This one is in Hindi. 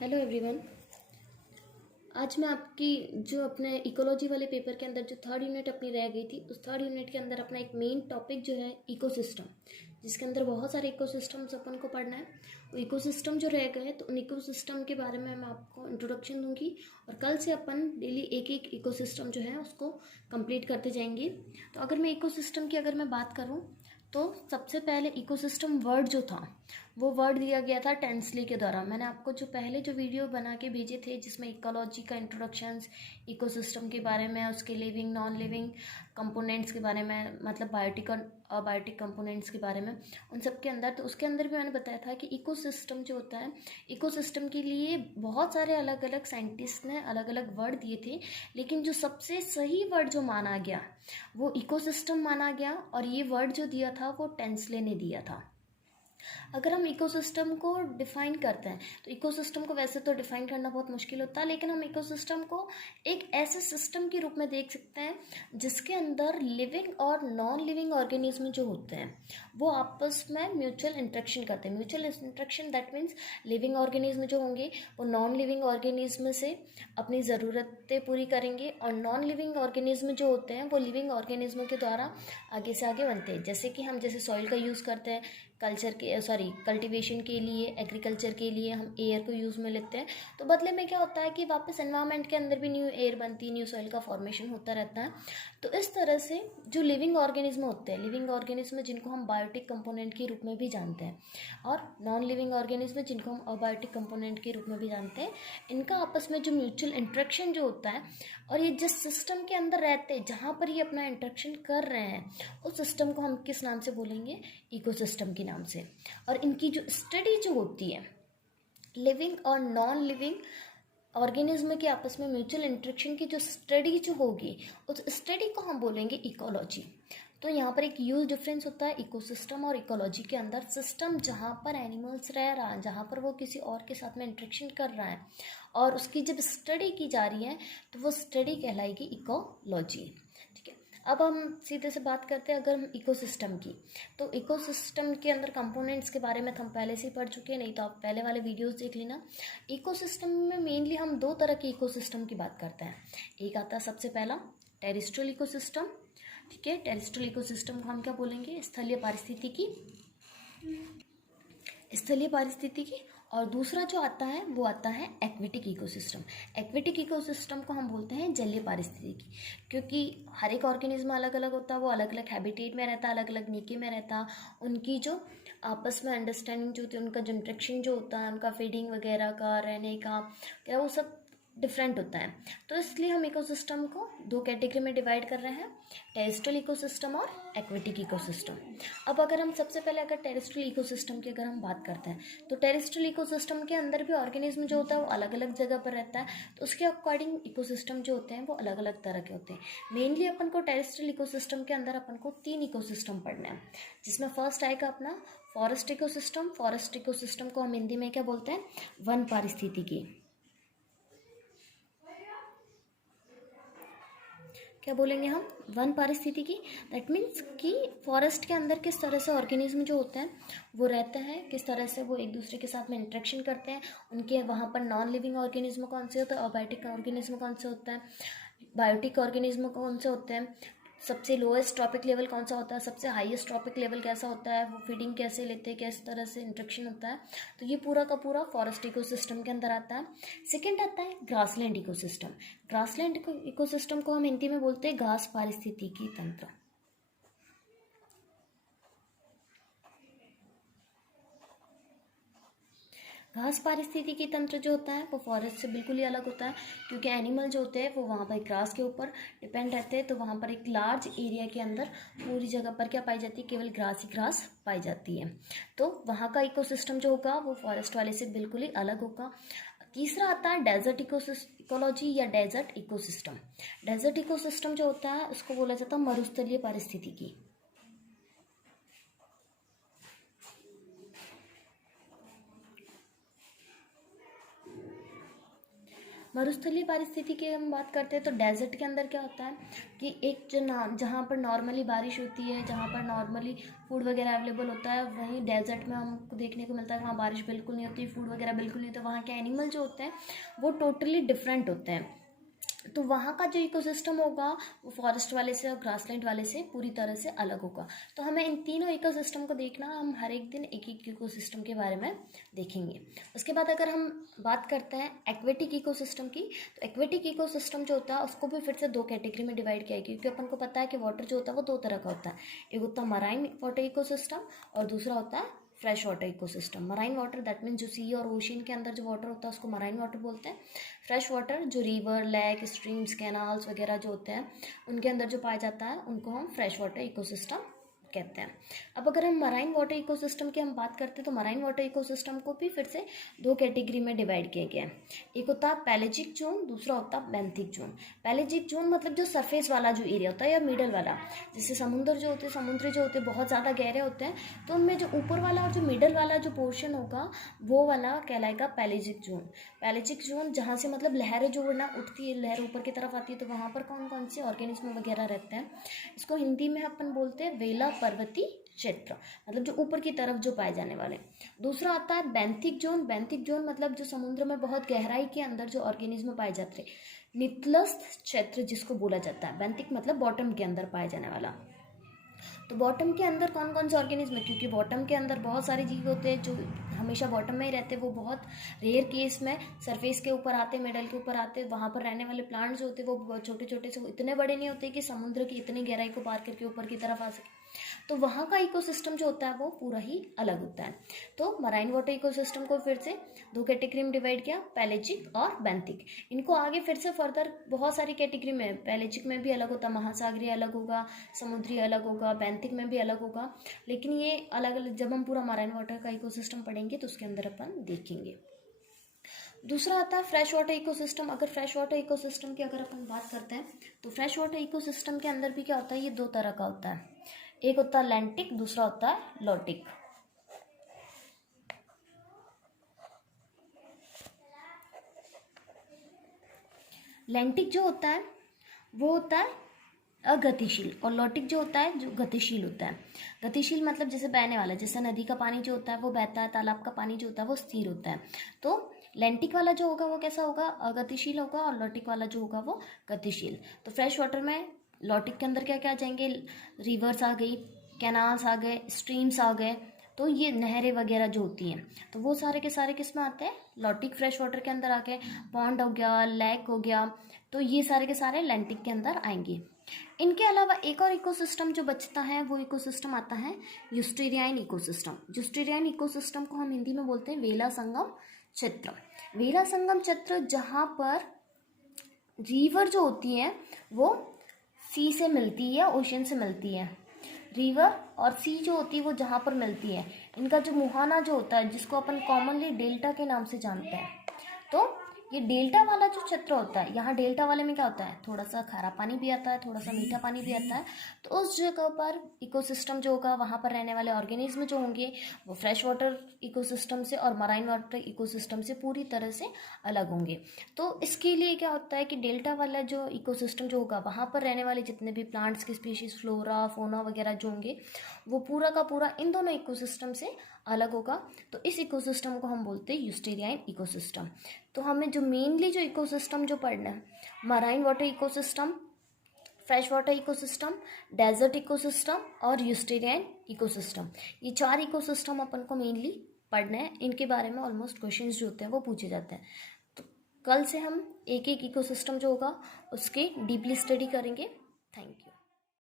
Hello everyone. आज मैं आपकी जो अपने इकोलॉजी वाले पेपर के अंदर जो थर्ड यूनिट अपनी रह गई थी, उस थर्ड यूनिट के अंदर अपना एक मेन टॉपिक जो है इकोसिस्टम, जिसके अंदर बहुत सारे इकोसिस्टम्स अपन को पढ़ना है। वो इकोसिस्टम जो रह गए तो उन इकोसिस्टम के बारे में मैं आपको इंट्रोडक्शन दूंगी और कल से अपन डेली एक एक इकोसिस्टम जो है उसको कंप्लीट करते जाएंगे। तो अगर मैं इकोसिस्टम की अगर मैं बात करूँ तो सबसे पहले इकोसिस्टम वर्ड जो था वो वर्ड दिया गया था टेंसली के द्वारा। मैंने आपको जो पहले जो वीडियो बना के भेजे थे जिसमें इकोलॉजी का इंट्रोडक्शंस, इकोसिस्टम के बारे में, उसके लिविंग नॉन लिविंग कंपोनेंट्स के बारे में, मतलब बायोटिक और अबायोटिक कंपोनेंट्स के बारे में, उन सब के अंदर तो उसके अंदर भी मैंने बताया था कि इकोसिस्टम जो होता है, इकोसिस्टम के लिए बहुत सारे अलग अलग साइंटिस्ट ने अलग अलग वर्ड दिए थे, लेकिन जो सबसे सही वर्ड जो माना गया वो इकोसिस्टम माना गया। और ये वर्ड जो दिया था वो टेंसले ने दिया था। अगर हम इकोसिस्टम को डिफाइन करते हैं तो इकोसिस्टम को वैसे तो डिफाइन करना बहुत मुश्किल होता है, लेकिन हम इकोसिस्टम को एक ऐसे सिस्टम के रूप में देख सकते हैं जिसके अंदर लिविंग और नॉन लिविंग ऑर्गेनिज्म जो होते हैं वो आपस में म्यूचुअल इंटरेक्शन करते हैं। Mutual interaction that means living organism जो होंगे वो नॉन लिविंग ऑर्गेनिज्म से अपनी ज़रूरतें पूरी करेंगे और नॉन लिविंग ऑर्गेनिज्म जो होते हैं वो लिविंग ऑर्गेनिज्म के द्वारा आगे से आगे बनते हैं। जैसे कि हम जैसे सॉइल का यूज़ करते हैं कल्टीवेशन के लिए, एग्रीकल्चर के लिए हम एयर को यूज़ में लेते हैं, तो बदले में क्या होता है कि वापस एनवायरनमेंट के अंदर भी न्यू एयर बनती है, न्यू सॉइल का फॉर्मेशन होता रहता है। तो इस तरह से जो लिविंग ऑर्गेनिज्म होते हैं, लिविंग ऑर्गेनिज्म जिनको हम बायोटिक कंपोनेंट के रूप में भी जानते हैं और नॉन लिविंग ऑर्गेनिज्म जिनको हम अबायोटिक कंपोनेंट के रूप में भी जानते हैं, इनका आपस में जो म्यूचुअल इंट्रैक्शन जो होता है और ये जिस सिस्टम के अंदर रहते हैं जहाँ पर ये अपना इंट्रैक्शन कर रहे हैं उस सिस्टम को हम किस नाम से बोलेंगे? इकोसिस्टम के नाम से। और इनकी जो स्टडी जो होती है लिविंग और नॉन लिविंग ऑर्गेनिज्म के आपस में म्यूचुअल इंटरेक्शन की जो स्टडी जो होगी उस स्टडी को हम बोलेंगे इकोलॉजी। तो यहाँ पर एक ह्यूज डिफरेंस होता है इकोसिस्टम और इकोलॉजी के अंदर। सिस्टम जहाँ पर एनिमल्स रह रहा है, जहाँ पर वो किसी और के साथ में इंटरेक्शन कर रहा है और उसकी जब स्टडी की जा रही है तो वो स्टडी कहलाएगी इकोलॉजी। ठीक है, अब हम सीधे से बात करते हैं अगर हम इकोसिस्टम की, तो इकोसिस्टम के अंदर कंपोनेंट्स के बारे में तो हम पहले से ही पढ़ चुके हैं, नहीं तो आप पहले वाले वीडियोस देख लेना। इकोसिस्टम में मेनली हम दो तरह के इकोसिस्टम की बात करते हैं। एक आता है सबसे पहला टेरेस्ट्रियल इकोसिस्टम। ठीक है, टेरेस्ट्रियल इकोसिस्टम को हम क्या बोलेंगे? स्थलीय पारिस्थितिकी। और दूसरा जो आता है वो आता है एक्वेटिक इकोसिस्टम। एक्वेटिक इकोसिस्टम को हम बोलते हैं जलीय पारिस्थितिकी, क्योंकि हर एक ऑर्गेनिज्म अलग अलग होता है, वो अलग अलग हैबिटेट में रहता है, अलग अलग नीचे में रहता है। उनकी जो आपस में अंडरस्टैंडिंग जो होती है, उनका जो इंटरेक्शन जो होता है, उनका फीडिंग वगैरह का, रहने का क्या, वो सब डिफरेंट होता है। तो इसलिए हम इकोसिस्टम को दो कैटेगरी में डिवाइड कर रहे हैं, टेरेस्ट्रियल इकोसिस्टम और एक्वेटिक इकोसिस्टम। अब अगर हम सबसे पहले अगर टेरेस्ट्रियल इकोसिस्टम की अगर हम बात करते हैं तो टेरेस्ट्रियल इकोसिस्टम के अंदर भी ऑर्गेनिज्म जो होता है वो अलग अलग जगह पर रहता है, तो उसके अकॉर्डिंग इकोसिस्टम जो होते हैं वो अलग अलग तरह के होते हैं। मेनली अपन को टेरेस्ट्रियल इकोसिस्टम के अंदर अपन को 3 इकोसिस्टम पढ़ना है, जिसमें फर्स्ट आएगा अपना फॉरेस्ट इकोसिस्टम। फॉरेस्ट इकोसिस्टम को हम हिंदी में क्या बोलते हैं? वन पारिस्थितिकी। क्या बोलेंगे हम? वन पारिस्थितिकी। दैट मीन्स कि फॉरेस्ट के अंदर किस तरह से ऑर्गेनिज्म जो होते हैं वो रहते हैं, किस तरह से वो एक दूसरे के साथ में इंटरेक्शन करते हैं, उनके वहाँ पर नॉन लिविंग ऑर्गेनिज्म कौन से होते हैं, अबायोटिक ऑर्गेनिज्म कौन से होता है, बायोटिक ऑर्गेनिज्म कौन से होते हैं, सबसे लोएस्ट ट्रॉपिक लेवल कौन सा होता है, सबसे हाईएस्ट ट्रॉपिक लेवल कैसा होता है, वो फीडिंग कैसे लेते हैं, किस तरह से इंटरेक्शन होता है। तो ये पूरा का पूरा फॉरेस्ट इकोसिस्टम के अंदर आता है। सेकंड आता है ग्रासलैंड इकोसिस्टम। ग्रासलैंड इकोसिस्टम को हम हिंदी में बोलते हैं घास पारिस्थितिकी तंत्र। घास पारिस्थितिकी तंत्र जो होता है वो फॉरेस्ट से बिल्कुल ही अलग होता है, क्योंकि एनिमल जो होते हैं वो वहाँ पर ग्रास के ऊपर डिपेंड रहते हैं। तो वहाँ पर एक लार्ज एरिया के अंदर पूरी जगह पर क्या पाई जाती है? केवल ग्रास ही ग्रास पाई जाती है। तो वहाँ का इकोसिस्टम जो होगा वो फॉरेस्ट वाले से बिल्कुल ही अलग होगा। तीसरा आता है डेजर्ट इकोलॉजी या डेजर्ट इकोसिस्टम। डेजर्ट इकोसिस्टम जो होता है उसको बोला जाता है मरुस्थलीय पारिस्थितिकी। मरुस्थलीय पारिस्थिति की हम बात करते हैं तो डेजर्ट के अंदर क्या होता है कि एक जहाँ पर नॉर्मली बारिश होती है, जहाँ पर नॉर्मली फूड वगैरह अवेलेबल होता है, वहीं डेजर्ट में हमको देखने को मिलता है वहाँ बारिश बिल्कुल नहीं होती, फूड वगैरह बिल्कुल नहीं होता, वहाँ के एनिमल जो होते हैं वो टोटली डिफरेंट होते हैं। तो वहाँ का जो इकोसिस्टम होगा वो फॉरेस्ट वाले से और ग्रासलैंड वाले से पूरी तरह से अलग होगा। तो हमें इन तीनों इकोसिस्टम को देखना, हम हर एक दिन एक एक इकोसिस्टम के बारे में देखेंगे। उसके बाद अगर हम बात करते हैं एक्वेटिक इकोसिस्टम की, तो एक्वेटिक इकोसिस्टम जो होता है उसको भी फिर से दो कैटेगरी में डिवाइड किया है, क्योंकि अपन को पता है कि वाटर जो होता है वो दो तरह का होता है। एक होता है मराइन वाटर इकोसिस्टम और दूसरा होता है fresh water ecosystem. Marine water that means जो सी और ओशियन के अंदर जो वाटर होता है उसको मराइन वाटर बोलते हैं। फ्रेश वाटर जो रिवर, लेक, स्ट्रीम्स, कैनाल्स वगैरह जो होते हैं उनके अंदर जो पाया जाता है उनको हम फ्रेश वाटर इकोसिस्टम कहते हैं। अब अगर हम मराइन वाटर इकोसिस्टम की हम बात करते हैं तो मराइन वाटर इकोसिस्टम को भी फिर से दो कैटेगरी में डिवाइड किया गया है। एक होता है पैलेजिक जोन, दूसरा होता है बेंथिक जोन। पैलेजिक जोन मतलब जो सरफेस वाला जो एरिया होता है या मिडल वाला, जैसे समुद्र जो होते हैं, समुद्र जो होते हैं बहुत ज़्यादा गहरे होते हैं, तो उनमें जो ऊपर वाला और जो मिडल वाला जो पोर्शन होगा वो वाला कहलाएगा पैलेजिक जोन। पैलेजिक जोन जहाँ से मतलब लहरें जो ना उठती है, लहर ऊपर की तरफ आती है, तो वहाँ पर कौन कौन से ऑर्गेनिज्म वगैरह रहते हैं, इसको हिंदी में अपन बोलते हैं वेला पर्वतीय क्षेत्र, मतलब जो ऊपर की तरफ जो पाए जाने वाले। दूसरा आता है बेंथिक जोन। बेंथिक जोन मतलब जो समुद्र में बहुत गहराई के अंदर जो ऑर्गेनिज्म पाए जाते हैं, नितलस्थ क्षेत्र जिसको बोला जाता है। बेंथिक मतलब बॉटम के अंदर पाए जाने वाला। तो बॉटम के अंदर कौन कौन से ऑर्गेनिज्म है, क्योंकि बॉटम के अंदर बहुत सारे जीव होते हैं जो हमेशा बॉटम में ही रहते हैं, वो बहुत रेयर केस में सरफेस के ऊपर आते, मिडल के ऊपर आते। वहाँ पर रहने वाले प्लांट्स जो होते हैं वो छोटे छोटे से, इतने बड़े नहीं होते कि समुद्र की इतनी गहराई को पार करके ऊपर की तरफ आ सके। तो वहाँ का इकोसिस्टम जो होता है वो पूरा ही अलग होता है। तो मराइन वाटर इकोसिस्टम को फिर से दो कैटेगरी में डिवाइड किया, पैलेजिक और बेंथिक। इनको आगे फिर से फर्दर बहुत सारी कैटेगरी में, पैलेजिक में भी अलग होता है, महासागरीय अलग होगा, समुद्री अलग होगा, बेंथिक में भी अलग होगा। लेकिन ये अलग अलग जब हम पूरा मराइन वाटर का इकोसिस्टम पढ़ेंगे तो उसके अंदर अपन देखेंगे। दूसरा आता है फ्रेश वाटर इकोसिस्टम। अगर फ्रेश वाटर इकोसिस्टम की अगर अपन बात करते हैं तो फ्रेश वाटर इकोसिस्टम के अंदर भी क्या होता है, ये दो तरह का होता है। एक होता है लैंटिक, दूसरा होता है लॉटिक। लैंटिक जो होता है वो होता है अगतिशील, और लॉटिक जो होता है जो गतिशील होता है। गतिशील मतलब जैसे बहने वाला, जैसे नदी का पानी जो होता है वो बहता है, तालाब का पानी जो होता है वो स्थिर होता है। तो लैंटिक वाला जो होगा वो कैसा होगा, अगतिशील होगा, और लॉटिक वाला जो होगा वो गतिशील। तो फ्रेश वाटर में लॉटिक के अंदर क्या क्या आ जाएंगे, रिवर्स आ गई, कैनाल्स आ गए, स्ट्रीम्स आ गए, तो ये नहरें वगैरह जो होती हैं तो वो सारे के सारे किस में आते हैं, लॉटिक फ्रेश वाटर के अंदर आ गए। पॉन्ड हो गया, लेक हो गया, तो ये सारे के सारे लैंटिक के अंदर आएंगे। इनके अलावा एक और इकोसिस्टम जो बचता है वो इकोसिस्टम आता है यूस्टेरियाइन इकोसिस्टम। यूस्टेरियाइन इकोसिस्टम को हम हिंदी में बोलते हैं वेला संगम क्षेत्र। वेला संगम क्षेत्र जहाँ पर रिवर जो होती है वो सी से मिलती है, ओशन से मिलती है। रिवर और सी जो होती है वो जहाँ पर मिलती है, इनका जो मुहाना जो होता है जिसको अपन कॉमनली डेल्टा के नाम से जानते हैं, तो ये डेल्टा वाला जो क्षेत्र होता है, यहाँ डेल्टा वाले में क्या होता है, थोड़ा सा खारा पानी भी आता है, थोड़ा सा मीठा पानी भी आता है। तो उस जगह पर इकोसिस्टम जो होगा, वहाँ पर रहने वाले ऑर्गेनिज्म जो होंगे वो फ्रेश वाटर इकोसिस्टम से और मराइन वाटर इकोसिस्टम से पूरी तरह से अलग होंगे। तो इसके लिए क्या होता है कि डेल्टा वाला जो इकोसिस्टम जो होगा, वहाँ पर रहने वाले जितने भी प्लांट्स की स्पीशीज, फ्लोरा, फोना वगैरह जो होंगे वो पूरा का पूरा इन दोनों इकोसिस्टम से अलग होगा। तो इस इकोसिस्टम को हम बोलते हैं यूस्टेरियाइन इकोसिस्टम। तो हमें जो मेनली जो इकोसिस्टम जो पढ़ना है, marine water ecosystem, fresh water ecosystem, desert ecosystem और यूस्टेरियाइन इकोसिस्टम, ये चार इकोसिस्टम अपन को मेनली पढ़ना है। इनके बारे में ऑलमोस्ट क्वेश्चंस जो होते हैं वो पूछे जाते हैं। तो कल से हम एक एक इकोसिस्टम जो होगा उसके डीपली स्टडी करेंगे। Thank you.